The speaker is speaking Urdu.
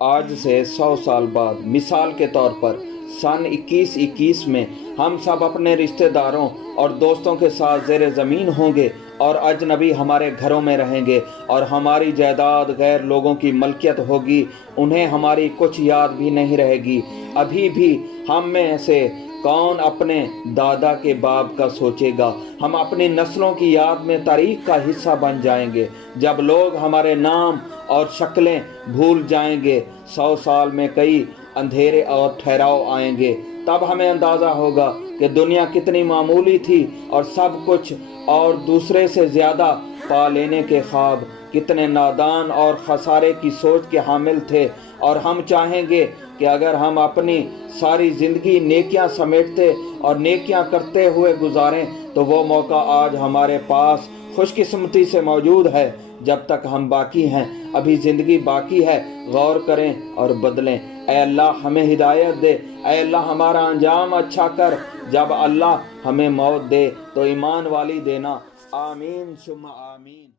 آج سے 100 سال بعد مثال کے طور پر سن 2121 میں ہم سب اپنے رشتہ داروں اور دوستوں کے ساتھ زیر زمین ہوں گے اور اجنبی ہمارے گھروں میں رہیں گے اور ہماری جائیداد غیر لوگوں کی ملکیت ہوگی، انہیں ہماری کچھ یاد بھی نہیں رہے گی۔ ابھی بھی ہم میں سے کون اپنے دادا کے باب کا سوچے گا؟ ہم اپنی نسلوں کی یاد میں تاریخ کا حصہ بن جائیں گے۔ جب لوگ ہمارے نام اور شکلیں بھول جائیں گے، 100 سال میں کئی اندھیرے اور ٹھہراؤ آئیں گے، تب ہمیں اندازہ ہوگا کہ دنیا کتنی معمولی تھی اور سب کچھ اور دوسرے سے زیادہ پا لینے کے خواب کتنے نادان اور خسارے کی سوچ کے حامل تھے۔ اور ہم چاہیں گے کہ اگر ہم اپنی ساری زندگی نیکیاں سمیٹتے اور نیکیاں کرتے ہوئے گزاریں تو وہ موقع آج ہمارے پاس خوش قسمتی سے موجود ہے۔ جب تک ہم باقی ہیں، ابھی زندگی باقی ہے، غور کریں اور بدلیں۔ اے اللہ ہمیں ہدایت دے، اے اللہ ہمارا انجام اچھا کر۔ جب اللہ ہمیں موت دے تو ایمان والی دینا، آمین ثم آمین۔